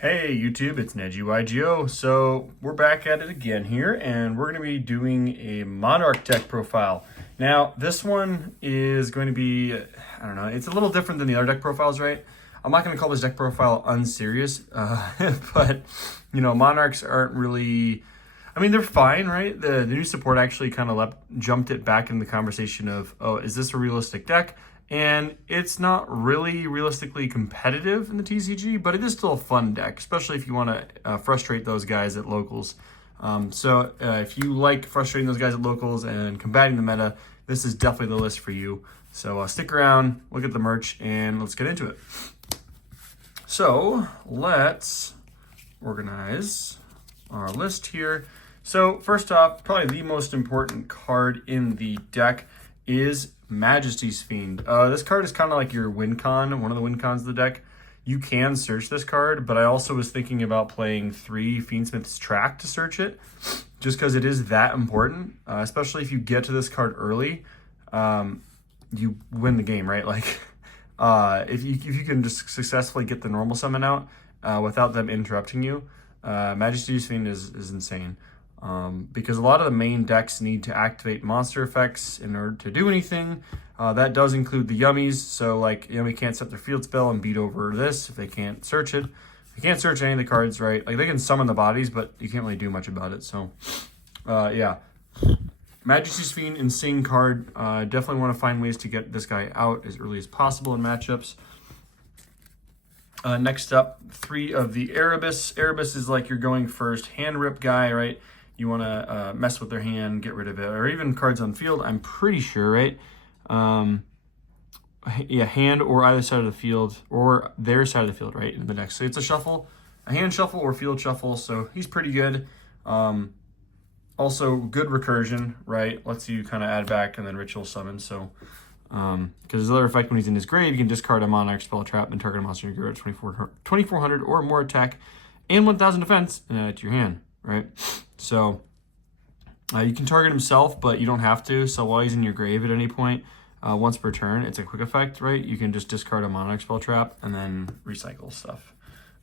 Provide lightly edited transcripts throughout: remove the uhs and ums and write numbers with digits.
Hey YouTube, it's NedGYGO. So we're back at it again here, and we're going to be doing a Monarch deck profile. Now this one is going to be, I don't know, it's a little different than the other deck profiles, right? I'm not going to call this deck profile unserious, but you know, Monarchs aren't really, I mean, they're fine, right? The new support actually kind of jumped it back in the conversation of, oh, is this a realistic deck? And it's not really realistically competitive in the TCG, but it is still a fun deck, especially if you want to frustrate those guys at locals. If you like frustrating those guys at locals and combating the meta, this is definitely the list for you. So stick around, look at the merch, and let's get into it. So let's organize our list here. So first off, probably the most important card in the deck is Majesty's Fiend. This card is kind of like your win con, one of the win cons of the deck. You can search this card, but I also was thinking about playing 3 Fiendsmith's Track to search it, just because it is that important, especially if you get to this card early, you win the game, right? Like, if you can just successfully get the normal summon out without them interrupting you, Majesty's Fiend is insane. Because a lot of the main decks need to activate monster effects in order to do anything. That does include the Yummies, so like Yummy can't set their field spell and beat over this if they can't search it. They can't search any of the cards, right? Like they can summon the bodies, but you can't really do much about it. So, yeah. Majesty's Fiend, insane card. Definitely want to find ways to get this guy out as early as possible in matchups. Next up, 3 of the Erebus. Erebus is like your going first hand rip guy, right? You want to mess with their hand, get rid of it, or even cards on field, I'm pretty sure, right? Yeah, hand or either side of the field, or their side of the field, right, in the deck. So it's a shuffle, a hand shuffle or field shuffle, so he's pretty good. Also, good recursion, right? Lets you kind of add back and then ritual summon, so... because his other effect when he's in his grave, you can discard a Monarch spell trap and target a monster in your graveyard 2400 or more attack and 1000 defense and add it to your hand, right? So you can target himself, but you don't have to. So while he's in your grave at any point, once per turn, it's a quick effect, right? You can just discard a Monarch spell trap and then recycle stuff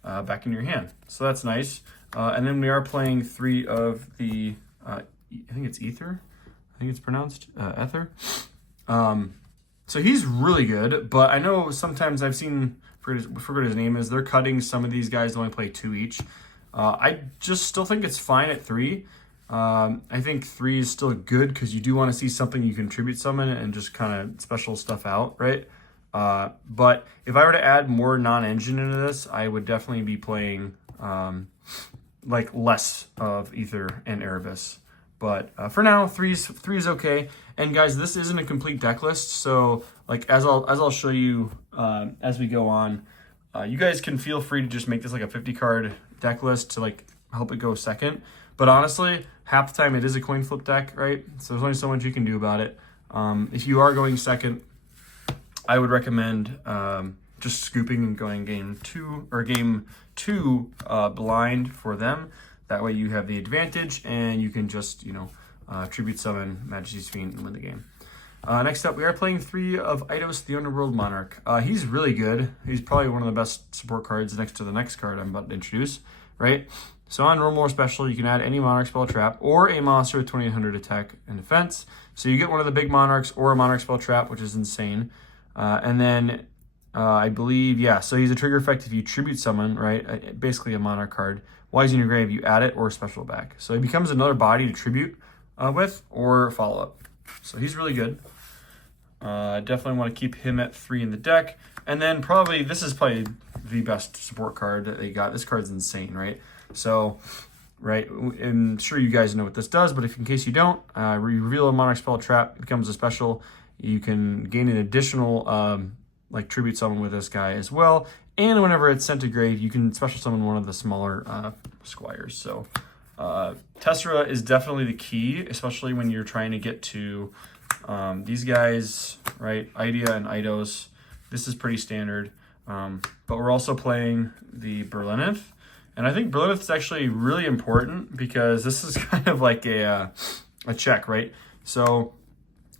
back in your hand. So that's nice. And then we are playing 3 of the, I think it's Ether. I think it's pronounced Ether. So he's really good, but I know sometimes I've seen, forget what his name is, they're cutting some of these guys to only play 2 each. I just still think it's fine at 3. I think 3 is still good because you do want to see something you contribute summon and just kind of special stuff out, right? But if I were to add more non-engine into this, I would definitely be playing like less of Ether and Erebus. But for now, 3 is okay. And guys, this isn't a complete deck list, so like as I'll show you as we go on, you guys can feel free to just make this like a 50 card deck list to like help it go second. But honestly, half the time it is a coin flip deck, right? So there's only so much you can do about it. If you are going second, I would recommend just scooping and going game 2 blind for them. That way you have the advantage and you can just, you know, tribute summon Majesty's Fiend and win the game. Next up, we are playing 3 of Eidos, the Underworld Monarch. He's really good. He's probably one of the best support cards next to the next card I'm about to introduce, right? So on normal or special, you can add any Monarch spell trap or a monster with 2800 attack and defense. So you get one of the big Monarchs or a Monarch spell trap, which is insane. And then I believe, yeah, so he's a trigger effect if you tribute summon, right? Basically a Monarch card. While he's in your grave, you add it or special back. So he becomes another body to tribute with or follow up. So he's really good. Definitely want to keep him at 3 in the deck. And then this is probably the best support card that they got. This card's insane, right? So, right, I'm sure you guys know what this does, but if in case you don't, reveal a Monarch spell trap, it becomes a special. You can gain an additional like tribute summon with this guy as well. And whenever it's sent to grave, you can special summon one of the smaller squires. So Tessera is definitely the key, especially when you're trying to get to these guys, right? Idea and Eidos. This is pretty standard. But we're also playing the Berlineth. And I think Berlineth is actually really important because this is kind of like a check, right? So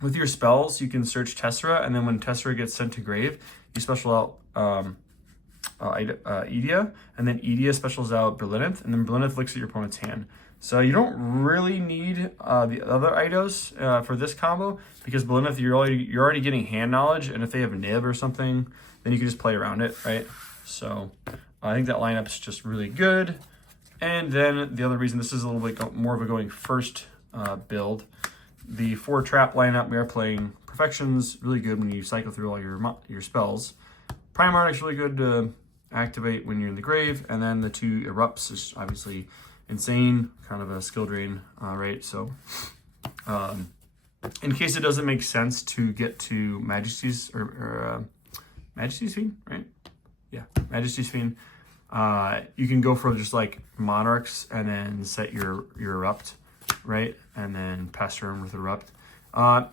with your spells, you can search Tessera, and then when Tessera gets sent to grave, you special out Edea, and then Edea specials out Berlineth, and then Berlineth looks at your opponent's hand. So you don't really need the other Eidos for this combo, because Berlineth, you're already getting hand knowledge, and if they have a nib or something, then you can just play around it, right? So I think that lineup's just really good. And then the other reason, this is a little bit more of a going first build. The 4 trap lineup, we are playing Perfection's really good when you cycle through all your spells. Primarch's really good to activate when you're in the grave, and then the 2 Erupts is obviously insane, kind of a skill drain, right? So in case it doesn't make sense to get to Majesty's or Majesty's Fiend, right? Yeah, Majesty's Fiend. You can go for just like Monarchs and then set your Erupt, right? And then pass turn with Erupt.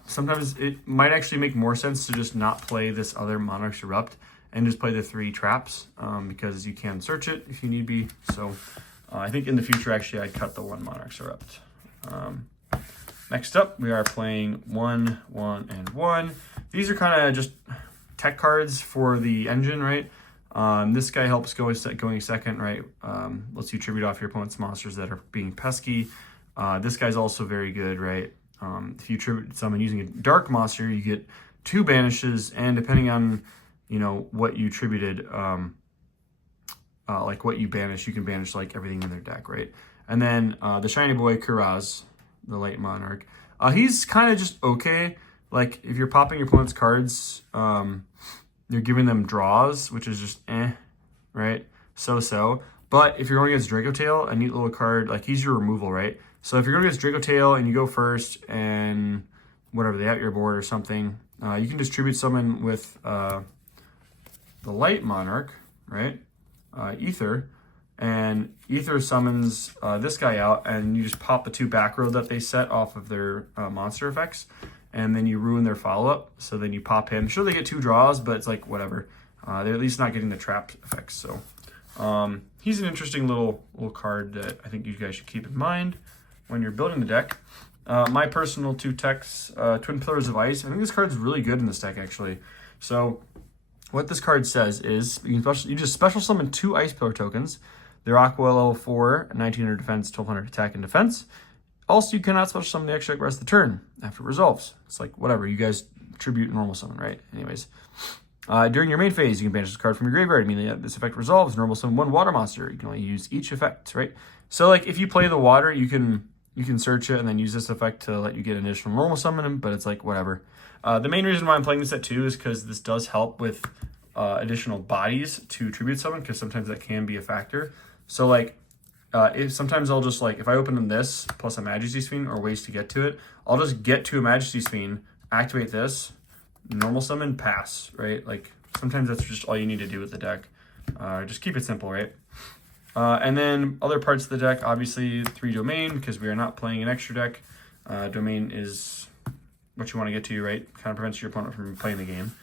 Sometimes it might actually make more sense to just not play this other Monarchs Erupt and just play the 3 traps, because you can search it if you need be. So I think in the future, actually, I'd cut the 1 Monarchs Erupt. Next up, we are playing 1, 1, and 1. These are kind of just tech cards for the engine, right? This guy helps going second, right? Lets you tribute off your opponent's monsters that are being pesky. This guy's also very good, right? If you tribute summon using a dark monster, you get 2 banishes, and depending on, you know, what you tributed, like what you banish, you can banish like everything in their deck, right? And then the shiny boy Kuraz, the light monarch, he's kind of just okay. Like if you're popping your opponent's cards, you're giving them draws, which is just right? So. But if you're going against Draco Tail, a neat little card, like he's your removal, right? So if you're going against Draco Tail and you go first and whatever, they have your board or something, you can distribute summon with the light monarch, right? Ether, and Ether summons this guy out, and you just pop the 2 back row that they set off of their monster effects, and then you ruin their follow-up. So then you pop him. Sure, they get 2 draws, but it's like whatever. They're at least not getting the trap effects. So he's an interesting little card that I think you guys should keep in mind when you're building the deck. My personal 2 techs, Twin Pillars of Ice. I think this card's really good in this deck, actually. So what this card says is you just special summon 2 Ice Pillar tokens. They're Aqua level 4, 1900 defense, 1200 attack and defense. Also, you cannot special summon the extra rest of the turn after it resolves. It's like, whatever, you guys tribute normal summon, right? Anyways. During your main phase, you can banish this card from your graveyard. Meaning that this effect resolves, normal summon 1 water monster. You can only use each effect, right? So like if you play the water, you can search it and then use this effect to let you get an additional normal summon, but it's like whatever. The main reason why I'm playing this at 2 is because this does help with additional bodies to tribute summon, because sometimes that can be a factor. So like sometimes I'll just like, if I open this plus a Majesty's Fiend or ways to get to it, I'll just get to a Majesty's Fiend, activate this, normal summon, pass, right? Like sometimes that's just all you need to do with the deck. Just keep it simple, right? And then other parts of the deck, obviously 3 domain, because we are not playing an extra deck. Domain is what you want to get to, right? Kind of prevents your opponent from playing the game.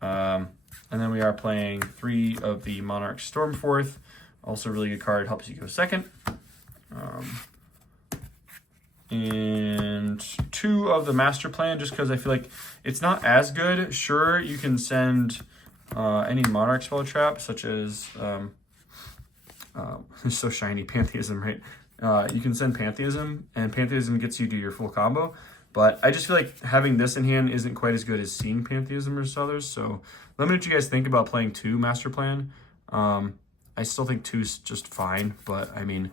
And then we are playing 3 of the Monarch Stormforth. Also a really good card, helps you go second. And 2 of the Master Plan, just because I feel like it's not as good. Sure, you can send any Monarch spell trap, such as, it's so shiny, Pantheism, right? You can send Pantheism, and Pantheism gets you to your full combo. But I just feel like having this in hand isn't quite as good as seeing Pantheism or others. So let me know what you guys think about playing 2 Master Plan. I still think 2's just fine, but I mean,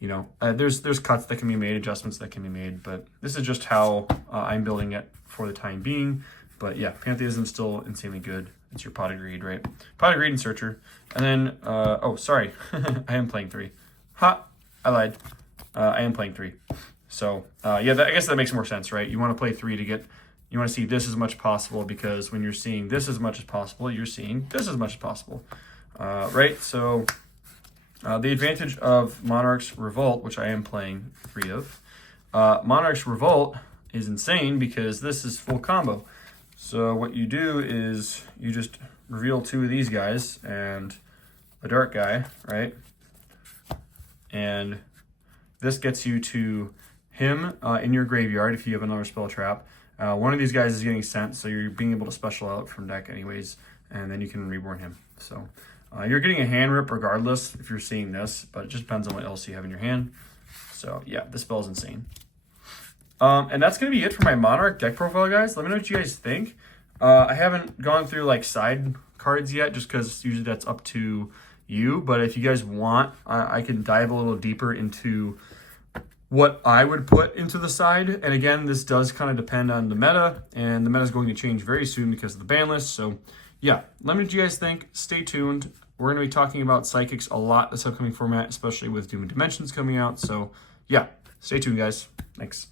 you know, there's cuts that can be made, adjustments that can be made, but this is just how I'm building it for the time being. But yeah, Pantheism's still insanely good. It's your Pot of Greed, right? Pot of Greed and Searcher. And then, oh, sorry, I am playing 3. Ha, I lied. I am playing 3. So yeah, I guess that makes more sense, right? You want to play 3 to get, you want to see this as much as possible, because when you're seeing this as much as possible, you're seeing this as much as possible, right? So the advantage of Monarch's Revolt, which I am playing 3 of, Monarch's Revolt is insane because this is full combo. So what you do is you just reveal 2 of these guys and a dark guy, right? And this gets you to him in your graveyard if you have another spell trap. One of these guys is getting sent, so you're being able to special out from deck anyways, and then you can reborn him. So You're getting a hand rip regardless if you're seeing this, but it just depends on what else you have in your hand. So yeah, this spell is insane. And that's going to be it for my Monarch deck profile, guys. Let me know what you guys think. I haven't gone through like side cards yet, just because usually that's up to you. But if you guys want, I can dive a little deeper into what I would put into the side. And again, this does kind of depend on the meta, and the meta is going to change very soon because of the ban list. So yeah, let me know what you guys think. Stay tuned. We're going to be talking about Psychics a lot this upcoming format, especially with Doom and Dimensions coming out. So yeah, stay tuned, guys. Thanks.